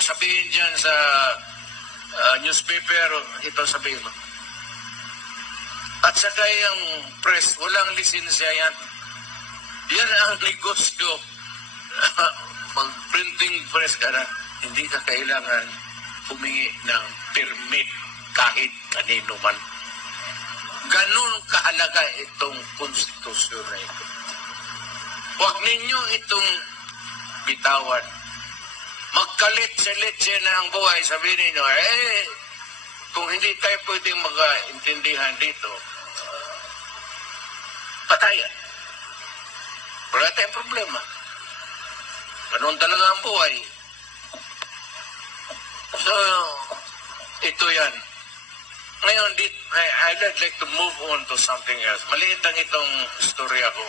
mong sabihin dyan sa newspaper, ito sabihin mo. At saka yung press, walang lisensya yan. Yan ang negosyo. Mag-printing press ka na, hindi ka kailangan humingi ng permit kahit kanino man. Ganun kahalaga itong konstitusyon na ito. Huwag ninyo itong bitawan. Magkalit-salit na ang buhay. Sabihin ninyo, kung hindi tayo pwedeng mag-intindihan dito, patayan. Wala tayong problema. Ganun talaga ang buhay. So, ito yan. Ngayon, I'd like to move on to something else. Maliit lang itong storya ko.